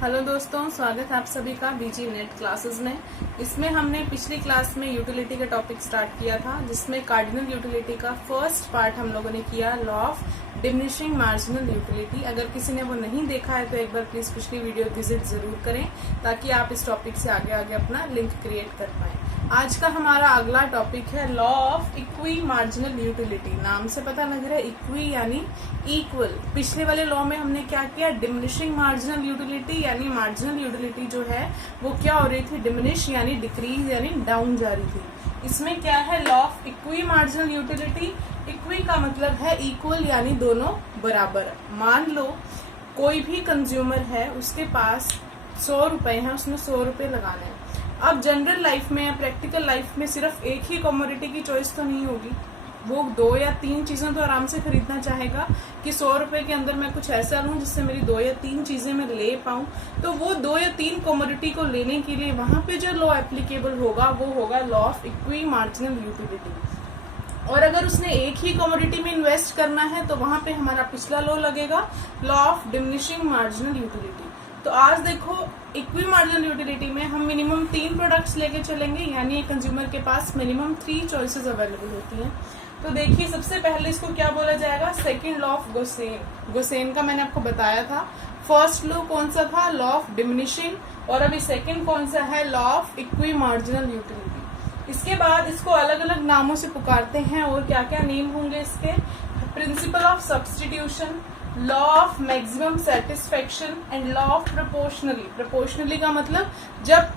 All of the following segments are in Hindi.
हेलो दोस्तों, स्वागत है आप सभी का बीजी नेट क्लासेस में। इसमें हमने पिछली क्लास में यूटिलिटी का टॉपिक स्टार्ट किया था, जिसमें कार्डिनल यूटिलिटी का फर्स्ट पार्ट हम लोगों ने किया, law of diminishing marginal utility. अगर किसी ने वो नहीं देखा है तो एक बार प्लीज पिछली वीडियो विजिट जरूर करें, ताकि आप इस टॉपिक से आगे आगे अपना लिंक क्रिएट कर पाए। आज का हमारा अगला टॉपिक है law of equi marginal utility. नाम से पता लग रहा है इक्वी यानी इक्वल। पिछले वाले लॉ में हमने क्या किया, डिमिनिशिंग मार्जिनल यूटिलिटी यानी मार्जिनल यूटिलिटी जो है वो क्या हो रही थी, डिमिनिश यानी डिक्रीज यानी डाउन जा रही थी। इसमें क्या है, law of equi marginal utility. Equi का मतलब है इक्वल यानी दोनों बराबर। मान लो कोई भी कंज्यूमर है, उसके पास 100 रुपए है, उसने 100 रुपए लगाने हैं। अब जनरल लाइफ में या प्रैक्टिकल लाइफ में सिर्फ एक ही कमोडिटी की चॉइस तो नहीं होगी, वो 2 या 3 चीजें तो आराम से खरीदना चाहेगा कि 100 रुपए के अंदर मैं कुछ ऐसा लूं जिससे मेरी 2 या 3 चीजें मैं ले पाऊं। तो वो 2 या 3 कमोडिटी को लेने के लिए वहां पे जो लॉ एप्लीकेबल होगा वो होगा law of equi marginal utility. और अगर उसने एक ही कमोडिटी में इन्वेस्ट करना है तो वहां पे हमारा पिछला लॉ लगेगा, law of diminishing marginal utility. तो आज देखो, इक्वी मार्जिनल यूटिलिटी में हम मिनिमम 3 प्रोडक्ट्स लेके चलेंगे, यानी एक कंज्यूमर के पास मिनिमम 3 चॉइसेस अवेलेबल होती हैं। तो देखिए, सबसे पहले इसको क्या बोला जाएगा, second law of Gaussian. Gaussian का मैंने आपको बताया था। फर्स्ट लॉ कौन सा था, लॉ ऑफ डिमिनिशिंग, और अभी सेकंड कौन सा है, law of equi marginal utility. इसके बाद इसको अलग अलग नामों से पुकारते हैं, और क्या क्या नेम होंगे इसके, principle of substitution, law of maximum satisfaction and law of proportionally. Proportionally का मतलब जब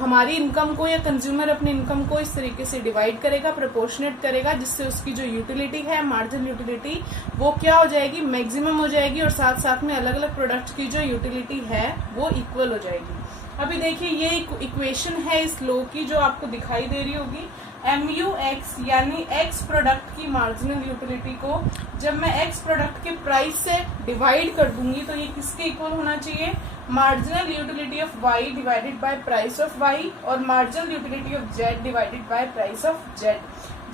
हमारी इनकम को या कंज्यूमर अपनी इनकम को इस तरीके से डिवाइड करेगा, प्रोपोर्शनेट करेगा, जिससे उसकी जो यूटिलिटी है, मार्जिनल यूटिलिटी, वो क्या हो जाएगी, मैक्सिमम हो जाएगी, और साथ साथ में अलग अलग प्रोडक्ट की जो यूटिलिटी है वो इक्वल हो जाएगी। अभी देखिए, ये इक्वेशन है इस लॉ की जो आपको दिखाई दे रही होगी। MUX यानी X प्रोडक्ट की मार्जिनल यूटिलिटी को जब मैं X प्रोडक्ट के प्राइस से डिवाइड कर दूंगी तो ये किसके इक्वल होना चाहिए, marginal utility of Y divided by price of Y, और marginal utility of Z divided by price of Z।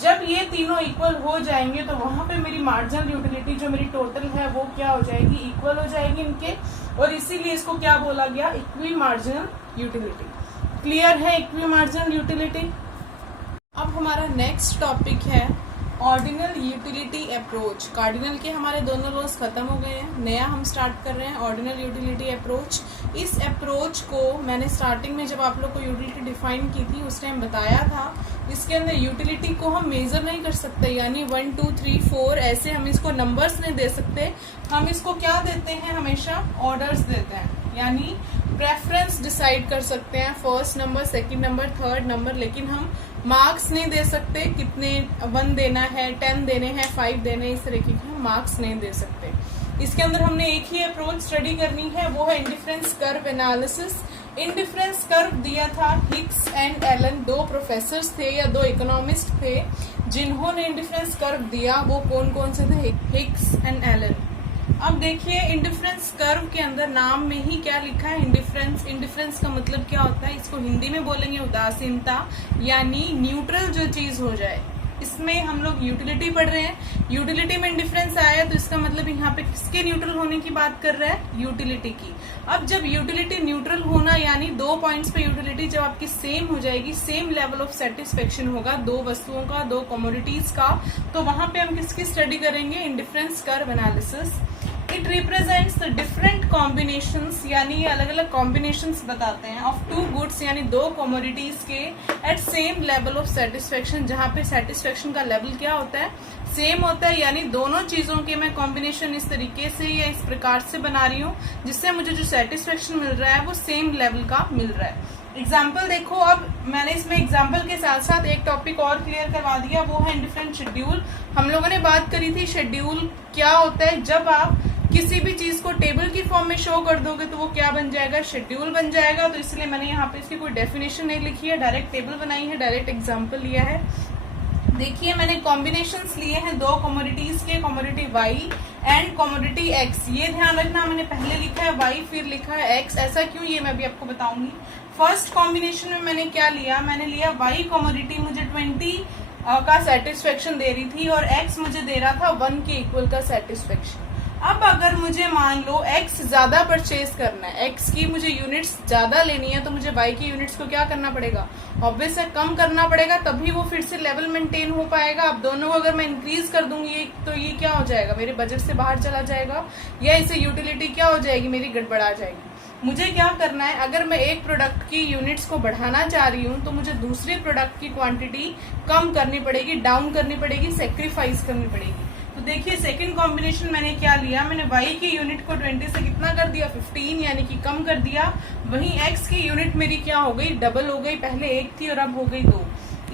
जब ये तीनों इक्वल हो जाएंगे तो वहां पे मेरी मार्जिनल यूटिलिटी जो मेरी टोटल है वो क्या हो जाएगी, इक्वल हो जाएगी इनके, और इसीलिए इसको क्या बोला गया, इक्वी मार्जिनल यूटिलिटी। क्लियर है इक्वी मार्जिनल यूटिलिटी। अब हमारा नेक्स्ट टॉपिक है ऑर्डिनल यूटिलिटी अप्रोच। कार्डिनल के हमारे दोनों लॉज खत्म हो गए हैं, नया हम स्टार्ट कर रहे हैं ऑर्डिनल यूटिलिटी अप्रोच। इस अप्रोच को मैंने स्टार्टिंग में जब आप लोग को यूटिलिटी डिफाइन की थी उस टाइम बताया था। इसके अंदर यूटिलिटी को हम मेजर नहीं कर सकते, यानी 1 2 3 4 ऐसे हम इसको नंबर्स नहीं दे सकते। हम इसको क्या देते हैं, हमेशा ऑर्डर्स देते हैं, यानी प्रेफरेंस डिसाइड कर सकते हैं, first number, second number, third number, लेकिन हम मार्क्स नहीं दे सकते, कितने 1 देना है, 10 देने हैं, 5 देने हैं, इस तरीके के हम मार्क्स नहीं दे सकते। इसके अंदर हमने एक ही अप्रोच स्टडी करनी है, वो है indifference curve analysis. Indifference curve दिया था हिक्स एंड एलन, 2 प्रोफेसर्स थे या 2 इकोनॉमिस्ट थे जिन्होंने इंडिफरेंस कर्व दिया। वो कौन कौन से थे, हिक्स एंड एलन। अब देखिए, इंडिफरेंस कर्व के अंदर नाम में ही क्या लिखा है, इंडिफरेंस। इंडिफरेंस का मतलब क्या होता है, इसको हिंदी में बोलेंगे उदासीनता, यानी न्यूट्रल जो चीज हो जाए। इसमें हम लोग यूटिलिटी पढ़ रहे हैं, यूटिलिटी में इंडिफरेंस आया तो इसका मतलब यहाँ पे किसके न्यूट्रल होने की बात कर रहा है, यूटिलिटी की। अब जब यूटिलिटी न्यूट्रल होना, यानी 2 पॉइंट्स पे यूटिलिटी जब आपकी सेम हो जाएगी, सेम लेवल ऑफ सेटिस्फेक्शन होगा 2 वस्तुओं का, 2 कमोडिटीज का, तो वहां पे हम किसकी स्टडी करेंगे, indifference curve analysis. It represents the different combinations, यानी ये अलग अलग कॉम्बिनेशंस बताते हैं, ऑफ 2 गुड्स यानी 2 कमोडिटीज के at same level of satisfaction, जहां पे सेटिस्फेक्शन का लेवल क्या होता है, सेम होता है, यानी दोनों चीजों के मैं कॉम्बिनेशन इस तरीके से या इस प्रकार से बना रही हूँ जिससे मुझे जो सेटिस्फेक्शन मिल रहा है वो सेम लेवल का मिल रहा है। एग्जाम्पल देखो, अब मैंने इसमें एग्जाम्पल के साथ साथ एक टॉपिक और क्लियर करवा दिया, वो है इंडिफरेंट शेड्यूल। हम लोगों ने बात करी थी शेड्यूल क्या होता है, जब आप किसी भी चीज को टेबल की फॉर्म में शो कर दोगे तो वो क्या बन जाएगा, शेड्यूल बन जाएगा। तो इसलिए मैंने यहाँ पे इसकी कोई डेफिनेशन नहीं लिखी है, डायरेक्ट टेबल बनाई है, डायरेक्ट एग्जाम्पल लिया है। देखिए, मैंने कॉम्बिनेशंस लिए हैं 2 कमोडिटीज के, commodity Y and commodity X। ये ध्यान रखना, मैंने पहले लिखा है Y फिर लिखा है X, ऐसा क्यों ये मैं भी आपको बताऊंगी। फर्स्ट कॉम्बिनेशन में मैंने क्या लिया, मैंने लिया Y कमोडिटी मुझे 20 का सेटिस्फेक्शन दे रही थी और X मुझे दे रहा था 1 के इक्वल का सेटिस्फेक्शन। अब अगर मुझे मान लो x ज्यादा परचेज करना है, x की मुझे यूनिट्स ज्यादा लेनी है, तो मुझे y की यूनिट्स को क्या करना पड़ेगा, ऑब्वियस है कम करना पड़ेगा, तभी वो फिर से लेवल मेंटेन हो पाएगा। अब दोनों को अगर मैं इंक्रीज कर दूंगी तो ये क्या हो जाएगा, मेरे बजट से बाहर चला जाएगा, या इसे यूटिलिटी क्या हो जाएगी, मेरी गड़बड़ा जाएगी। मुझे क्या करना है, अगर मैं एक प्रोडक्ट की यूनिट्स को बढ़ाना चाह रही हूँ तो मुझे दूसरे प्रोडक्ट की क्वांटिटी कम करनी पड़ेगी, डाउन करनी पड़ेगी, सेक्रीफाइस करनी पड़ेगी। तो देखिए सेकंड कॉम्बिनेशन मैंने क्या लिया, मैंने y की यूनिट को 20 से कितना कर दिया, 15, यानी कि कम कर दिया। वहीं x की यूनिट मेरी क्या हो गई, डबल हो गई, पहले 1 थी और अब हो गई 2।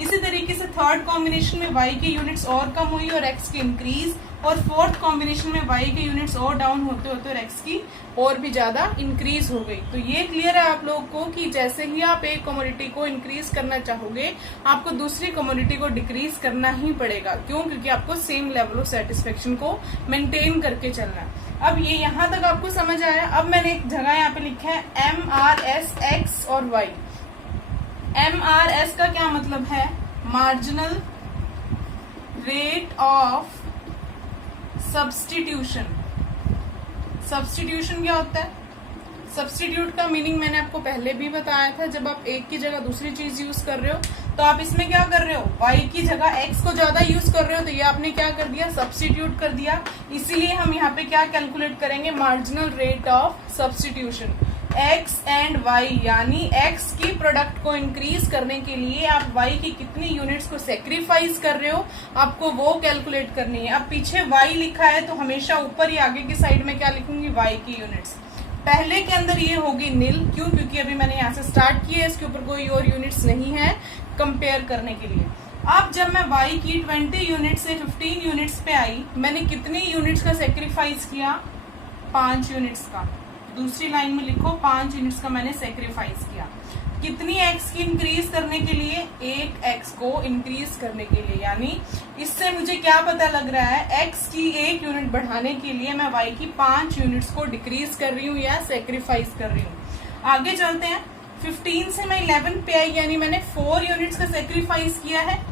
इसी तरीके से थर्ड कॉम्बिनेशन में y की यूनिट्स और कम हुई और x की इंक्रीज, और फोर्थ कॉम्बिनेशन में y की यूनिट्स और डाउन होते होते और x की और भी ज्यादा इंक्रीज हो गई। तो ये क्लियर है आप लोगों को कि जैसे ही आप एक कमोडिटी को इंक्रीज करना चाहोगे, आपको दूसरी कमोडिटी को डिक्रीज करना ही पड़ेगा। क्यों? क्योंकि आपको सेम लेवल ऑफ सेटिस्फेक्शन को मेंटेन करके चलना है। अब ये यहाँ तक आपको समझ आया। अब मैंने एक जगह यहाँ पे लिखा है MRS x और y। MRS का क्या मतलब है, marginal rate of substitution. Substitution क्या होता है, सब्स्टिट्यूट का मीनिंग मैंने आपको पहले भी बताया था। जब आप एक की जगह दूसरी चीज यूज कर रहे हो तो आप इसमें क्या कर रहे हो, y की जगह x को ज्यादा यूज कर रहे हो, तो ये आपने क्या कर दिया, सब्स्टिट्यूट कर दिया। इसीलिए हम यहाँ पे क्या कैलकुलेट करेंगे, marginal rate of substitution. x and y, यानी x की प्रोडक्ट को इंक्रीज करने के लिए आप y की कितनी यूनिट्स को सेक्रीफाइस कर रहे हो, आपको वो कैलकुलेट करनी है। अब पीछे y लिखा है तो हमेशा ऊपर ही आगे की साइड में क्या लिखूंगी, y की यूनिट्स। पहले के अंदर ये होगी नील, क्यों, क्योंकि अभी मैंने यहाँ से स्टार्ट किया है, इसके ऊपर कोई और यूनिट्स नहीं है कंपेयर करने के लिए। अब जब मैं y की 20 यूनिट से 15 यूनिट्स पे आई, मैंने कितनी यूनिट्स का सेक्रीफाइस किया, 5 यूनिट्स का। दूसरी लाइन में लिखो 5 यूनिट्स का मैंने सेक्रीफाइस किया। कितनी x की इंक्रीज करने के लिए, 1x को इंक्रीज करने के लिए। यानी इससे मुझे क्या पता लग रहा है, x की 1 यूनिट बढ़ाने के लिए मैं y की 5 यूनिट्स को डिक्रीज कर रही हूँ या सेक्रीफाइस कर रही हूँ। आगे चलते हैं, 15 से मैं 11 पे आई, यानी मैंने 4 यूनिट्स का सेक्रीफाइस किया है।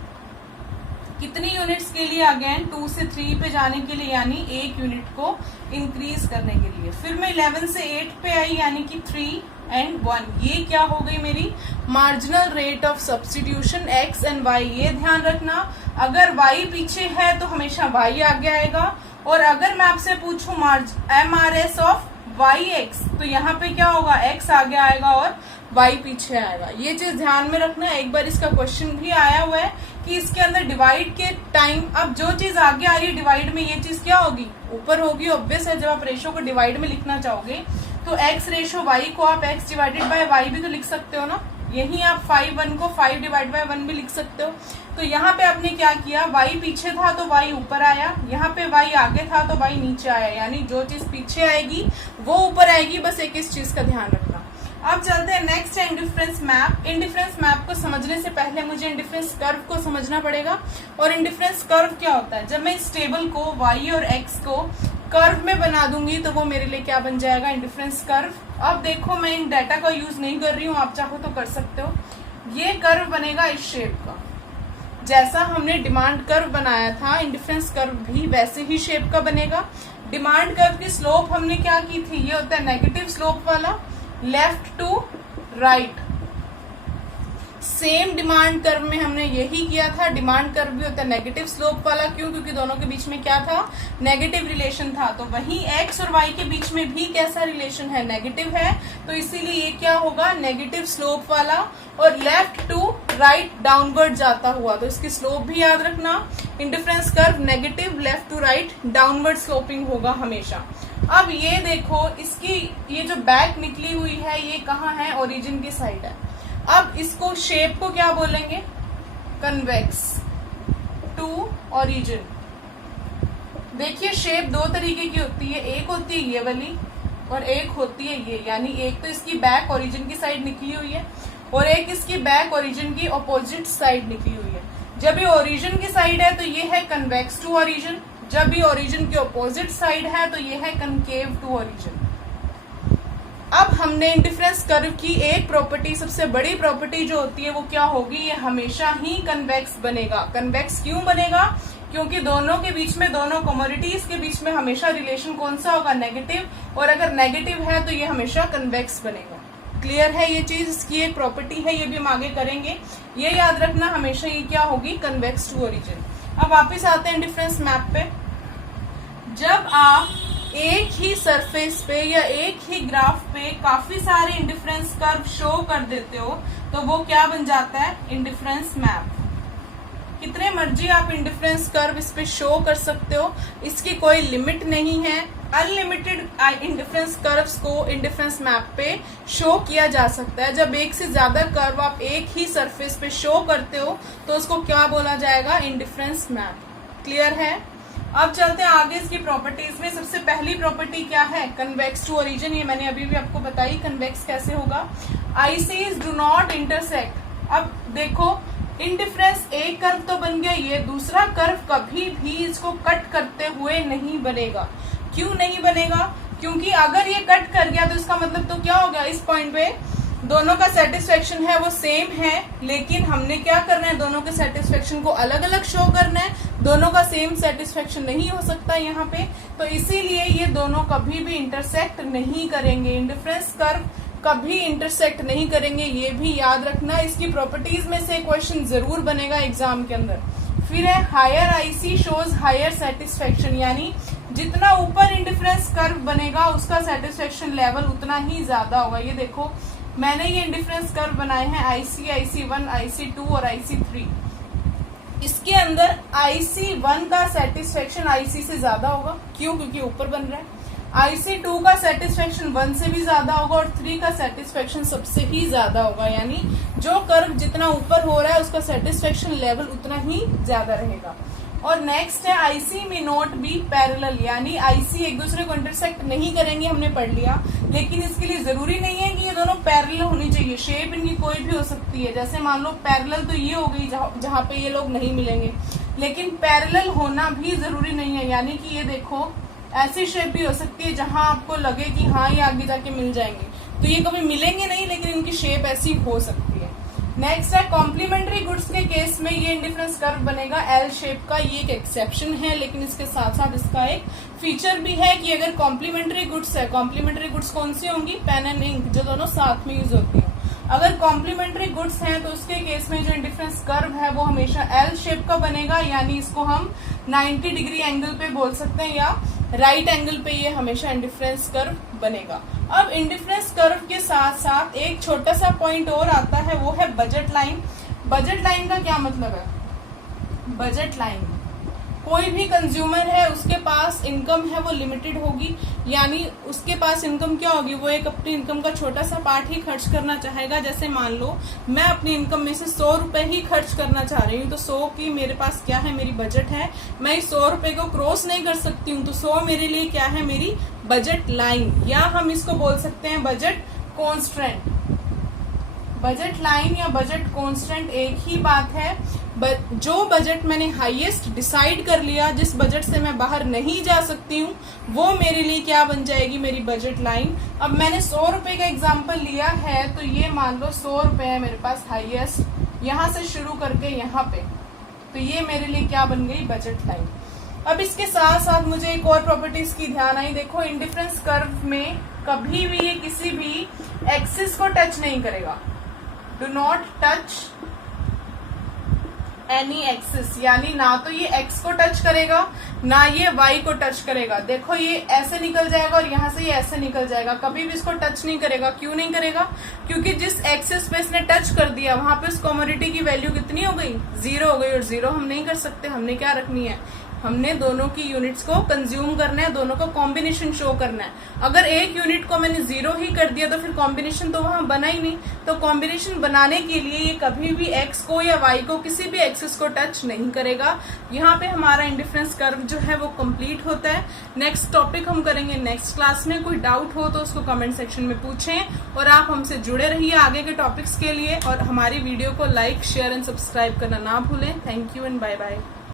कितनी यूनिट्स के लिए, अगेन 2 से 3 पे जाने के लिए, यानी 1 यूनिट को इंक्रीज करने के लिए। फिर मैं 11 से 8 पे आई, यानी कि 3 एंड 1। ये क्या हो गई मेरी marginal rate of substitution x and y। ये ध्यान रखना, अगर y पीछे है तो हमेशा y आगे आएगा, और अगर मैं आपसे पूछूं MRS ऑफ yx, तो यहाँ पे क्या होगा, x आगे आएगा और y पीछे आएगा। ये चीज ध्यान में रखना। एक बार इसका क्वेश्चन भी आया हुआ है कि इसके अंदर डिवाइड के टाइम, अब जो चीज आगे आ रही है डिवाइड में, ये चीज क्या होगी, ऊपर होगी। ऑब्वियस है, जब आप रेशो को डिवाइड में लिखना चाहोगे तो x रेशो y को आप x डिवाइडेड बाय y भी तो लिख सकते हो ना। यही आप 5 को 5 डिवाइड बाय 1 भी लिख सकते हो। तो यहाँ पे आपने क्या किया, y पीछे था तो y ऊपर आया, यहाँ पे y आगे था तो y नीचे आया। यानी जो चीज पीछे आएगी वो ऊपर आएगी, बस एक इस चीज का ध्यान रखना। अब चलते हैं नेक्स्ट है इंडिफरेंस मैप। इंडिफरेंस मैप को समझने से पहले मुझे इंडिफरेंस कर्व को समझना पड़ेगा। और इंडिफरेंस कर्व क्या होता है, जब मैं इस टेबल को y और x को कर्व में बना दूंगी तो वो मेरे लिए क्या बन जाएगा, इंडिफरेंस कर्व। अब देखो मैं इन डाटा का यूज नहीं कर रही हूँ, आप चाहो तो कर सकते हो। ये कर्व बनेगा इस शेप का, जैसा हमने डिमांड कर्व बनाया था, इंडिफरेंस कर्व भी वैसे ही शेप का बनेगा। डिमांड कर्व की स्लोप हमने क्या की थी, ये होता है नेगेटिव स्लोप वाला, left to right. Same demand curve में हमने यही किया था। डिमांड कर्व भी होता है नेगेटिव स्लोप वाला, क्यों, क्योंकि दोनों के बीच में क्या था, नेगेटिव रिलेशन था। तो वही x और y के बीच में भी कैसा रिलेशन है, नेगेटिव है, तो इसीलिए ये क्या होगा, नेगेटिव स्लोप वाला। और लेफ्ट टू राइट डाउनवर्ड जाता हुआ, तो इसकी स्लोप भी याद रखना। Indifference curve negative, left to right downward sloping होगा हमेशा। अब ये देखो, इसकी ये जो बैक निकली हुई है ये कहाँ है, ओरिजिन की साइड है। अब इसको शेप को क्या बोलेंगे, कन्वेक्स टू ओरिजिन। देखिए शेप दो तरीके की होती है, एक होती है ये वाली और एक होती है ये। यानी एक तो इसकी बैक ओरिजिन की साइड निकली हुई है और एक इसकी बैक ओरिजिन की अपोजिट साइड निकली हुई है। जब ये ओरिजिन की साइड है तो ये है कन्वेक्स टू ओरिजिन, जब ये ओरिजिन की अपोजिट साइड है तो ये है कनकेव टू ओरिजिन। अब हमने इंडिफरेंस कर्व की एक प्रॉपर्टी, सबसे बड़ी प्रॉपर्टी जो होती है वो क्या होगी, ये हमेशा ही कन्वेक्स बनेगा। कन्वेक्स क्यों बनेगा, क्योंकि दोनों के बीच में, दोनों कमोडिटीज के बीच में हमेशा रिलेशन कौन सा होगा, नेगेटिव, और अगर नेगेटिव है तो ये हमेशा कन्वेक्स बनेगा। क्लियर है ये चीज, इसकी एक प्रॉपर्टी है, ये भी हम आगे करेंगे। ये याद रखना, हमेशा ये क्या होगी, कन्वेक्स टू ओरिजिन। अब वापिस आते हैं इंडिफरेंस मैप पे। जब आप एक ही सरफेस पे या एक ही ग्राफ पे काफी सारे इंडिफरेंस कर्व शो कर देते हो तो वो क्या बन जाता है, इंडिफरेंस मैप। कितने मर्जी आप इंडिफरेंस कर्व इस पे शो कर सकते हो, इसकी कोई लिमिट नहीं है। अनलिमिटेड इंडिफरेंस कर्व्स को इंडिफरेंस मैप पे शो किया जा सकता है। जब एक से ज्यादा कर्व आप एक ही सरफेस पे शो करते हो तो उसको क्या बोला जाएगा, इंडिफरेंस मैप। क्लियर है। अब चलते हैं आगे इसकी प्रॉपर्टीज में। सबसे पहली प्रॉपर्टी क्या है, कन्वेक्स टू ओरिजिन। ये मैंने अभी भी आपको बताई, कन्वेक्स कैसे होगा। ICs do not intersect. अब देखो, इंडिफरेंस एक कर्व तो बन गया, ये दूसरा कर्व कभी भी इसको कट करते हुए नहीं बनेगा। क्यों नहीं बनेगा, क्योंकि अगर ये कट कर गया तो इसका मतलब तो क्या हो गया, इस पॉइंट पे दोनों का सेटिस्फेक्शन है वो सेम है, लेकिन हमने क्या करना है, दोनों के सेटिस्फेक्शन को अलग अलग शो करना है। दोनों का सेम सेटिस्फेक्शन नहीं हो सकता यहाँ पे, तो इसीलिए ये दोनों कभी भी इंटरसेक्ट नहीं करेंगे। इंडिफरेंस कर्व कभी इंटरसेक्ट नहीं करेंगे, ये भी याद रखना। इसकी प्रॉपर्टीज में से क्वेश्चन जरूर बनेगा एग्जाम के अंदर। फिर है higher IC shows higher satisfaction, यानी जितना ऊपर इंडिफरेंस कर्व बनेगा उसका सेटिस्फेक्शन लेवल उतना ही ज्यादा होगा। ये देखो, मैंने ये इंडिफरेंस कर्व बनाए हैं IC, IC1, IC2 और IC3। इसके अंदर IC1 का सेटिस्फेक्शन IC से ज्यादा होगा, क्यों, क्योंकि ऊपर बन रहा है। IC2 का सेटिस्फेक्शन 1 से भी ज्यादा होगा और 3 का सेटिस्फेक्शन सबसे ही ज्यादा होगा। यानी जो कर्व जितना ऊपर हो रहा है उसका सेटिस्फेक्शन लेवल उतना ही ज्यादा रहेगा। और नेक्स्ट है IC में नॉट बी पैरेलल, यानी IC एक दूसरे को इंटरसेक्ट नहीं करेंगे, हमने पढ़ लिया। लेकिन इसके लिए जरूरी नहीं है कि ये दोनों पैरेलल होनी चाहिए, शेप इनकी कोई भी हो सकती है। जैसे मान लो पैरेलल तो ये हो गई जहाँ पे ये लोग नहीं मिलेंगे, लेकिन पैरेलल होना भी जरूरी नहीं है। यानी कि ये देखो, ऐसी शेप भी हो सकती है जहां आपको लगे कि हाँ ये आगे जाके मिल जाएंगे, तो ये कभी मिलेंगे नहीं, लेकिन इनकी शेप ऐसी हो सकती है। नेक्स्ट है कॉम्प्लीमेंट्री गुड्स के केस में ये इंडिफरेंस कर्व बनेगा एल शेप का। ये एक एक्सेप्शन है, लेकिन इसके साथ साथ इसका एक फीचर भी है कि अगर कॉम्प्लीमेंट्री गुड्स है, कॉम्प्लीमेंट्री गुड्स कौन सी होंगी, पेन एंड इंक, जो दोनों साथ में यूज होती है। अगर कॉम्प्लीमेंट्री गुड्स हैं तो उसके केस में जो इंडिफरेंस कर्व है वो हमेशा एल शेप का बनेगा, यानी इसको हम 90 डिग्री एंगल पे बोल सकते हैं, या राइट एंगल पे ये हमेशा इंडिफरेंस कर्व बनेगा। अब इंडिफरेंस कर्व के साथ साथ एक छोटा सा पॉइंट और आता है, वो है बजट लाइन। बजट लाइन का क्या मतलब है, बजट लाइन, कोई भी कंज्यूमर है उसके पास इनकम है वो लिमिटेड होगी, यानी उसके पास इनकम क्या होगी, वो एक अपनी इनकम का छोटा सा पार्ट ही खर्च करना चाहेगा। जैसे मान लो मैं अपनी इनकम में से 100 रुपए ही खर्च करना चाह रही हूँ, तो 100 की मेरे पास क्या है, मेरी बजट है। मैं इस 100 रुपए को क्रॉस नहीं कर सकती हूँ, तो 100 मेरे लिए क्या है, मेरी बजट लाइन, या हम इसको बोल सकते हैं बजट कॉन्स्टेंट। बजट लाइन या बजट कांस्टेंट एक ही बात है। जो बजट मैंने हाईएस्ट डिसाइड कर लिया, जिस बजट से मैं बाहर नहीं जा सकती हूँ, वो मेरे लिए क्या बन जाएगी, मेरी बजट लाइन। अब मैंने 100 रुपए का एग्जांपल लिया है, तो ये मान लो 100 रुपए है मेरे पास हाईएस्ट, यहाँ से शुरू करके यहाँ पे, तो ये मेरे लिए क्या बन गई, बजट लाइन। अब इसके साथ साथ मुझे एक और प्रॉपर्टीज की ध्यान आई। देखो, इंडिफरेंस कर्व में कभी भी ये किसी भी एक्सिस को टच नहीं करेगा। Do not touch any axis, यानी ना तो ये एक्स को टच करेगा ना ये वाई को टच करेगा। देखो, ये ऐसे निकल जाएगा और यहाँ से ये ऐसे निकल जाएगा, कभी भी इसको टच नहीं करेगा। क्यों नहीं करेगा, क्योंकि जिस एक्सिस पे इसने टच कर दिया वहां पे उस कमोडिटी की वैल्यू कितनी हो गई, 0 हो गई। और 0 हम नहीं कर सकते, हमने क्या रखनी है, हमने दोनों की यूनिट्स को कंज्यूम करना है, दोनों को कॉम्बिनेशन शो करना है। अगर एक यूनिट को मैंने 0 ही कर दिया तो फिर कॉम्बिनेशन तो वहां बना ही नहीं। तो कॉम्बिनेशन बनाने के लिए ये कभी भी एक्स को या वाई को, किसी भी एक्सिस को टच नहीं करेगा। यहाँ पे हमारा इंडिफरेंस कर्व जो है वो कंप्लीट होता है। नेक्स्ट टॉपिक हम करेंगे नेक्स्ट क्लास में। कोई डाउट हो तो उसको कमेंट सेक्शन में पूछें और आप हमसे जुड़े रहिए आगे के टॉपिक्स के लिए। और हमारी वीडियो को लाइक, शेयर एंड सब्सक्राइब करना ना भूलें। Thank you and bye bye.